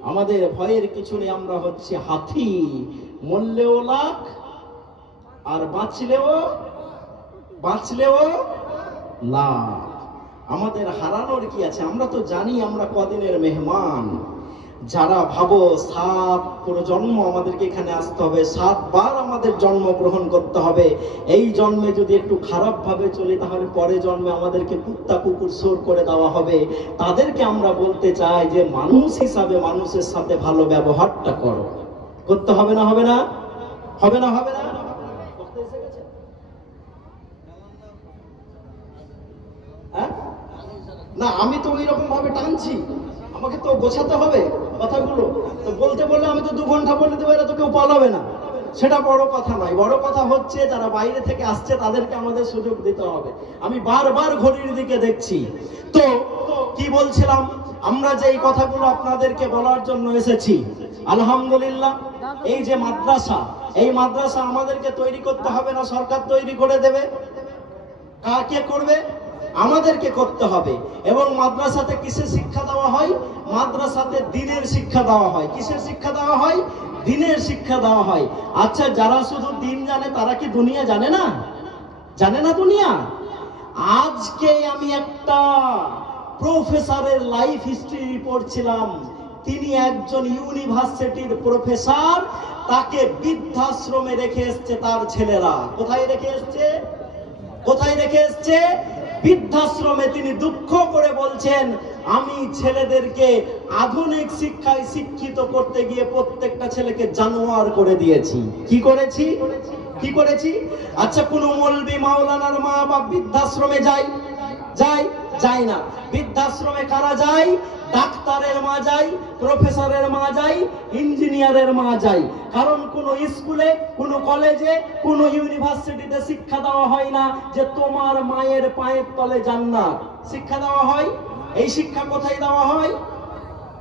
আমাদের ভয়ের কিছু নেই, আমরা হচ্ছে হাতি, মরলেও লাখ আর বাঁচলেও লাখ। আমাদের হারানোর কি আছে? আমরা তো জানি আমরা কদিনের মেহমান। যারা ভাবো 7 প্রজন্ম আমাদেরকে এখানে আসতে হবে, 7 বার আমাদের জন্মগ্রহণ করতে হবে, এই জন্মে যদি একটু খারাপ ভাবে চলি তাহলে পরে জন্মে আমাদেরকে কুত্তা কুকুর সোর করে দেওয়া হবে, তাদেরকে আমরা বলতে চাই যে মানুষ হিসাবে মানুষের সাথে ভালো ব্যবহারটা করো। করতে হবে না? হবে না? হবে না? হবে না? না, আমি তো ওই রকম ভাবে টানছি, আমাকে তো গোছাতে হবে কথাগুলো। তো বলতে বললে আমি তো 2 ঘন্টা বলে দেবো, এরা তো কেউ পালাবে না। সেটা বড় কথা নয়। বড় কথা হচ্ছে যারা বাইরে থেকে আসছে তাদেরকে আমাদের সুযোগ দিতে হবে। আমি বারবার ঘড়ির দিকে দেখছি। তো কি বলছিলাম, আমরা যে এই কথাগুলো আপনাদেরকে বলার জন্য এসেছি, আলহামদুলিল্লাহ এই যে মাদ্রাসা, এই মাদ্রাসা আমাদেরকে তৈরি করতে হবে না, সরকার তৈরি করে দেবে। কাকে করবে? আমাদেরকে করতে হবে। এবং মাদ্রাসাতে কিসের শিক্ষা দেওয়া হয়? মাদ্রাসাতে দ্বীনের শিক্ষা দেওয়া হয়। কিসের শিক্ষা দেওয়া হয়? দ্বীনের শিক্ষা দেওয়া হয়। আচ্ছা, যারা শুধু দ্বীন জানে তারা কি দুনিয়া জানে না? জানে না দুনিয়া? আজকে আমি একটা প্রফেসরের লাইফ হিস্ট্রি পড়ছিলাম। তিনি একজন ইউনিভার্সিটির প্রফেসর, তাকে বৃদ্ধাশ্রমে রেখে এসছে তার ছেলেরা। কোথায় রেখে এসছে? কোথায় রেখে এসছে? বৃদ্ধাশ্রমে। তিনি দুঃখ করে বলছেন, আমি ছেলেদেরকে আধুনিক শিক্ষায় শিক্ষিত করতে গিয়ে প্রত্যেকটা ছেলেকে জানোয়ার করে দিয়েছি। কি করেছি? কি করেছি? আচ্ছা, কোন মৌলবি মাওলানার মা বা বৃদ্ধাশ্রমে যায়? যায় না। বৃদ্ধাশ্রমে কারা যায়? ডাক্তারের মা যায়, প্রফেসরের মা যায়, ইঞ্জিনিয়ারের মা যায়। কারণ কোন স্কুলে, কোন কলেজে, কোন ইউনিভার্সিটিতে শিক্ষা দেওয়া হয় না যে তোমার মায়ের পায়ের তলে জান্নাত। শিক্ষা দেওয়া হয়। এই শিক্ষা কোথায় দেওয়া হয়?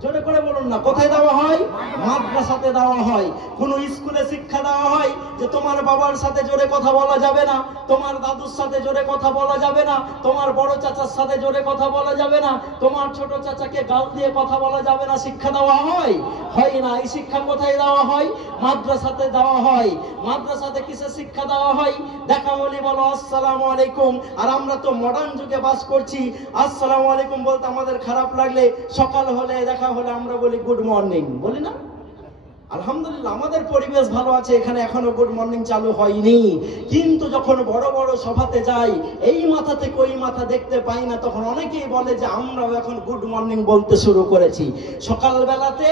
জোরে করে বলুন না, কোথায় দেওয়া হয়? মাদ্রাসাতে দেওয়া হয়। কোন স্কুলে শিক্ষা দেওয়া হয় যে তোমার বাবার সাথে জোরে কথা বলা যাবে না, তোমার দাদুর সাথে জোরে কথা বলা যাবে না, তোমার বড় চাচার সাথে জোরে কথা বলা যাবে না, তোমার ছোট চাচাকে গাল দিয়ে কথা বলা যাবে না। শিক্ষা দেওয়া হয়? হয় না। এই শিক্ষা কোথায় দেওয়া হয়? মাদ্রাসাতে দেওয়া হয়। মাদ্রাসাতে কিসের শিক্ষা দেওয়া হয়? দেখা হলে বলো আসসালামু আলাইকুম। আর আমরা তো মডার্ন যুগে বাস করছি, আসসালামু আলাইকুম বলতে আমাদের খারাপ লাগলে, সকাল হলে দেখা হলে আমরা বলি গুড মর্নিং, বলি না? আলহামদুলিল্লাহ আমাদের পরিবেশ ভালো আছে, এখানে এখনো গুড মর্নিং চালু হয়নি। কিন্তু যখন বড় বড় সভাতে যাই, এই মাথা থেকে ওই মাথা দেখতে পাই না, তখন অনেকেই বলে যে আমরাও এখন গুড মর্নিং বলতে শুরু করেছি। সকালবেলাতে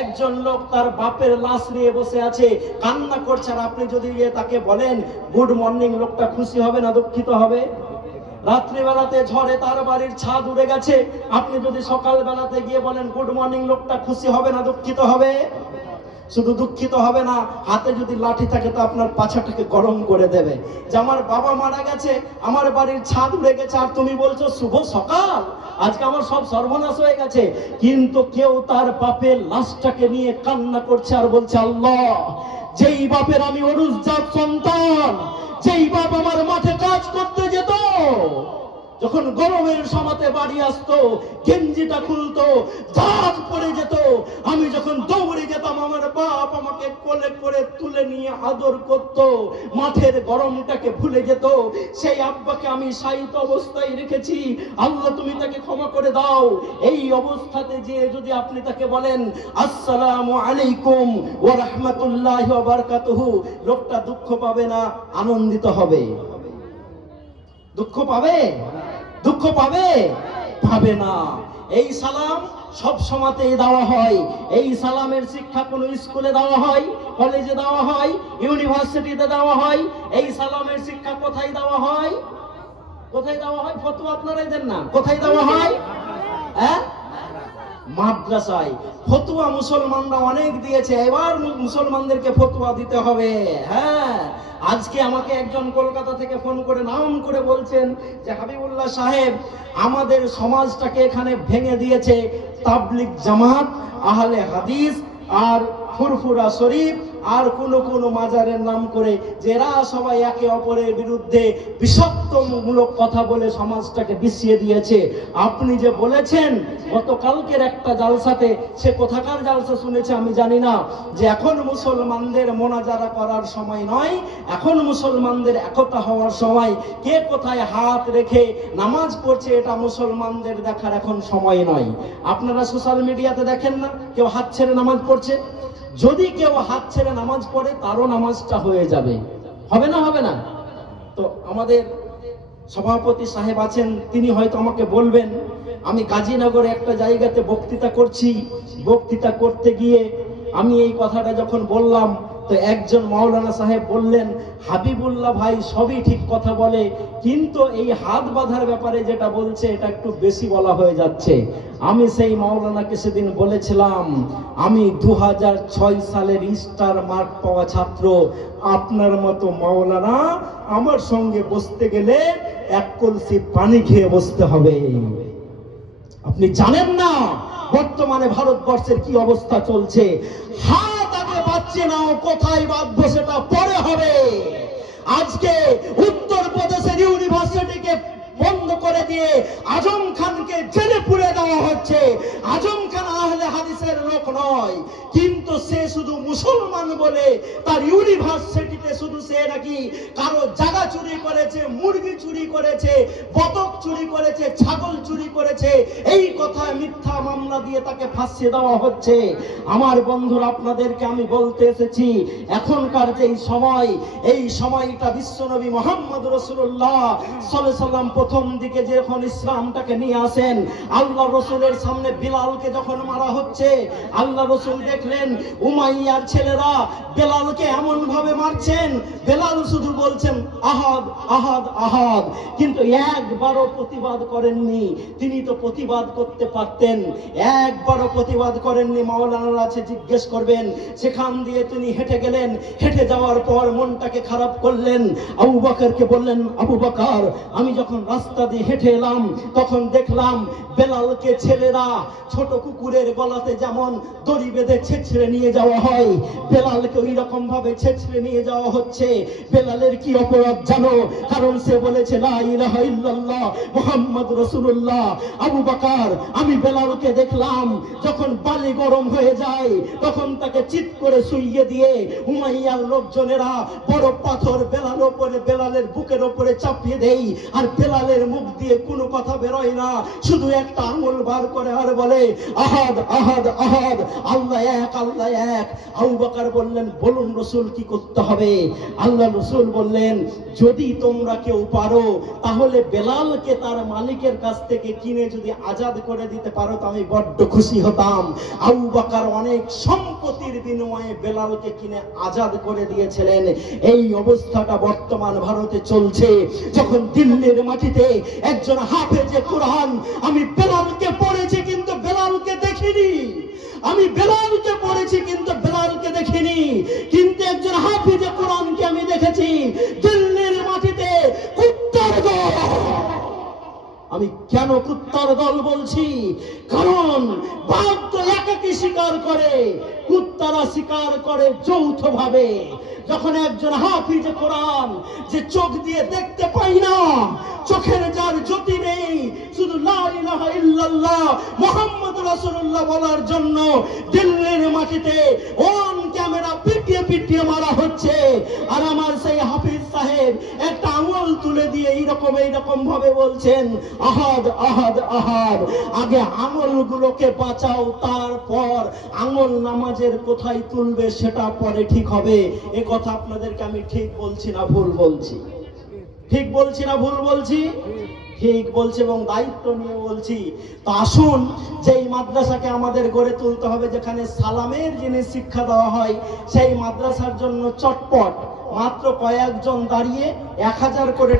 একজন লোক তার বাপের লাশ নিয়ে বসে আছে, কান্না করছে, আর আপনি যদি তাকে বলেন গুড মর্নিং, লোকটা খুশি হবে না দুঃখিত হবে? রাত্রিবেলাতে ঝড়ে তার বাড়ির ছাদ উড়ে গেছে, আপনি যদি সকালবেলাতে গিয়ে বলেন গুড মর্নিং, লোকটা খুশি হবে না দুঃখিত হবে? শুধু দুঃখিত হবে না, হাতে যদি লাঠি থাকে তো আপনার পাছাটাকে গরম করে দেবে। যে আমার বাবা মারা গেছে, আমার বাড়ির ছাদ উড়ে গেছে, আর তুমি বলছো শুভ সকাল, আজকে আমার সব সর্বনাশ হয়ে গেছে। কিন্তু কেউ তার বাপের লাশটাকে নিয়ে কান্না করছে আর বলছে, আল্লাহ, যেই বাপের আমি অরুজজাত সন্তান, যেই বাপ আমার মাঠে কাজ করতে যেত, যখন গরমের সময়তে বাড়ি আসতো, গেঞ্জিটা খুলতো, ঝাঁক পড়ে যেত, আমি যখন দৌড়ে যেতাম, আমার বাপ আমাকে কোলে করে তুলে নিয়ে আদর করত, মাঠের গরমটাকে ভুলে যেত। সেই আব্বাকে আমি শায়িত অবস্থায় রেখেছি, আল্লাহ তুমি তাকে ক্ষমা করে দাও। এই অবস্থাতে যে যদি আপনি তাকে বলেন আসসালামু আলাইকুম ওয়া রাহমাতুল্লাহি ওয়া বারাকাতুহু, লোকটা দুঃখ পাবে না আনন্দিত হবে? দুঃখ পাবে? দুঃখ পাবে? পাবে না। এই সালাম সব সময়তে দেওয়া হয়। এই সালামের শিক্ষা কোন স্কুলে দেওয়া হয়, কলেজে দেওয়া হয়, ইউনিভার্সিটিতে দেওয়া হয়। এই সালামের শিক্ষা কোথায় দেওয়া হয়? কোথায় দেওয়া হয়? ফতোয়া আপনারাই দেন না, কোথায় দেওয়া হয়? হ্যাঁ, মাদ্রাসায়। ফতোয়া মুসলমানরা অনেক দিয়েছে, এবার মুসলমানদেরকে ফতোয়া দিতে হবে। হ্যাঁ, আজকে আমাকে একজন কলকাতা থেকে ফোন করে নাম করে বলছেন যে হাবিবুল্লাহ সাহেব, আমাদের সমাজটাকে এখানে ভেঙে দিয়েছে তাবলিগ জামাত, আহলে হাদিস আর ফুরফুরা শরীফ আর কোন কোন মাজারের নাম করে, যারা সবাই একে অপরের বিরুদ্ধে বিষাক্তমূলক কথা বলে সমাজটাকে বিছিয়ে দিয়েছে। আপনি যে বলেছেন গতকালকের একটা জালসাতে, সে কোথাকার জালসা শুনেছে আমি জানি না, যে এখন মুসলমানদের মোনাজারা করার সময় নয়, এখন মুসলমানদের একতা হওয়ার সময়। কে কোথায় হাত রেখে নামাজ পড়ছে এটা মুসলমানদের দেখার এখন সময় নয়। আপনারা সোশ্যাল মিডিয়াতে দেখেন না কেউ হাত ছেড়ে নামাজ পড়ছে? যদি কেউ হাত ছেড়ে নামাজ পড়ে তারও নামাজটা হয়ে যাবে, হবে না? হবে না? তো আমাদের সভাপতি সাহেব আছেন, তিনি হয়তো আমাকে বলবেন, আমি গাজীনগরে একটা জায়গাতে বক্তৃতা করছি, বক্তৃতা করতে গিয়ে আমি এই কথাটা যখন বললাম, তো একজন মাওলানা সাহেব বললেন, হাবিবুল্লাহ ভাই সবই ঠিক কথা বলে, কিন্তু এই হাত বাঁধার ব্যাপারে যেটা বলছে এটা একটু বেশি বলা হয়ে যাচ্ছে। আমি সেই মাওলানাকে সেদিন বলেছিলাম, আমি 2006 সালের স্টার মার্ক পাওয়া ছাত্র, আপনার মতো মাওলানা আমার সঙ্গে বসতে গেলে এক কলসি পানি খেয়ে বসতে হবে। আপনি জানেন না বর্তমানে ভারতবর্ষের কি অবস্থা চলছে। হাত আগে বাঁচছে না, কোথায় বাঁধবো সেটা পরে হবে। আজকে উত্তরপ্রদেশের ইউনিভার্সিটিকে বন্ধ করে দিয়ে আজম খানকে জেলে পুরে দেওয়া হচ্ছে। আজম খান আহলে হাদিসের লোক নয়, কিন্তু সে শুধু মুসলমান বলে তার ইউনিভার্সিটিতে মাটিতে শুধু সে নাকি কারো জায়গা চুরি করেছে, মুরগি চুরি করেছে, বতক চুরি করেছে, ছাগল চুরি করেছে, এই কথায় মিথ্যা মামলা দিয়ে তাকে ফাঁসিয়ে দেওয়া হচ্ছে। আমার বন্ধুরা, আপনাদেরকে আমি বলতে এসেছি, এখনকার যে সময়, এই সময়টা বিশ্বনবী মুহাম্মদ রাসূলুল্লাহ সাল্লাল্লাহু আলাইহি সাল্লাম প্রথম দিকে যখন ইসলামটাকে নিয়ে আসেন, আল্লাহ রাসূলের সামনে বিলালকে যখন মারা হচ্ছে, আল্লাহ রাসূল দেখলেন উমাইয়ার ছেলেরা বেলালকে এমন ভাবে মারছেন, বেলাল শুধু বলছেন আহাদ আহাদ আহাদ, কিন্তু একবারও প্রতিবাদ করেননি। তিনি তো প্রতিবাদ করতে পারতেন, একবারও প্রতিবাদ করেননি। মাওলানার আছে, জিজ্ঞেস করবেন। সেখান দিয়ে তিনি হেঁটে গেলেন, হেঁটে যাওয়ার পর মনটাকে খারাপ করলেন। আবু বকরকে বললেন, আবু বকর, আমি যখন রাস্তা দিয়ে হেঁটে এলাম তখন দেখলাম বেলালকে ছেলেরা ছোট কুকুরের গলাতে যেমন দড়ি বেঁধে ছেঁচড়ে নিয়ে যাওয়া হয়, বেলালকে ওই রকম ভাবে ছেঁচড়ে নিয়ে যাওয়া হচ্ছে। বেলালের কি অপরাধ জানো? কারণ সে বলেছে লা ইলাহা ইল্লাল্লাহ মুহাম্মদ রাসূলুল্লাহ। আবু বকর, আমি বেলালকে দেখলাম যখন বালি গরম হয়ে যায় তখন তাকে চিৎ করে শুইয়ে দিয়ে উমাইয়ার লোকজনেরা বড় পাথর বেলালের বুকের উপরে চাপিয়ে দেই, আর বেলালের মুখ দিয়ে কোনো কথা বেরোয় না, শুধু একটা আঙুল বার করে আর বলে আহাদ আহাদ আহাদ, আল্লাহ এক আল্লাহ এক। আবু বকর বললেন, বলুন রাসূল কি করতে হবে? আল্লাহ রাসূল বললেন, যদি তোমরা কেউ পারো তাহলে বেলালকে তার মালিকের কাছ থেকে কিনে যদি আজাদ করে দিতে পারো তো আমি বড্ড খুশি হতাম। আবু বকর অনেক সম্পত্তির বিনিময়ে বেলালকে কিনে আজাদ করে দিয়েছিলেন। এই অবস্থাটা বর্তমান ভারতে চলছে। যখন দিল্লির মাটিতে একজন হাফেজে কোরআন, আমি বেলালকে পড়েছি কিন্তু বেলালকে দেখিনি, আমি বেলালকে পড়েছি কিন্তু বেলালকে দেখিনি, কিন্তু একজন হাফেজে কোরআনকে আমি দেখেছি দিল্লির মাটিতে। কুত্তার দল। আমি কেন কুত্তার দল বলছি? কারণ বাঘ তো একাকী শিকার করে, কুত্তারা শিকার করে যৌথভাবে। যখন একজন হাফিজে কোরআন, যে চোখ দিয়ে দেখতে পাই না, চোখের যার জ্যোতি নেই, শুধু লা ইলাহা ইল্লাল্লাহ মুহাম্মদ রাসূলুল্লাহ বলার জন্য দিল্লির মাটিতে অন ক্যামেরা পিটিয়ে পিটিয়ে মারা হচ্ছে, আর আমার সেই হাফিজ সাহেব একটা আঙুল তুলে দিয়ে এইরকম ভাবে বলছেন আহাদ আহাদ আহাদ। আগে আঙুলগুলোকে বাঁচাও, তারপর আঙুল নামাজের কোথায় তুলবে সেটা পরে ঠিক হবে। এ কথা আপনাদেরকে আমি ঠিক বলছি না ভুল বলছি? ঠিক বলছি না ভুল বলছি? ঠিক বলছি, এবং দায়িত্ব নিয়ে বলছি। তো আসুন, যেই মাদ্রাসাকে আমাদের গড়ে তুলতে হবে, যেখানে সালামের জিনিস শিক্ষা দেওয়া হয়, সেই মাদ্রাসার জন্য চটপট মাত্র কয়েকজন দাঁড়িয়ে 1000 করে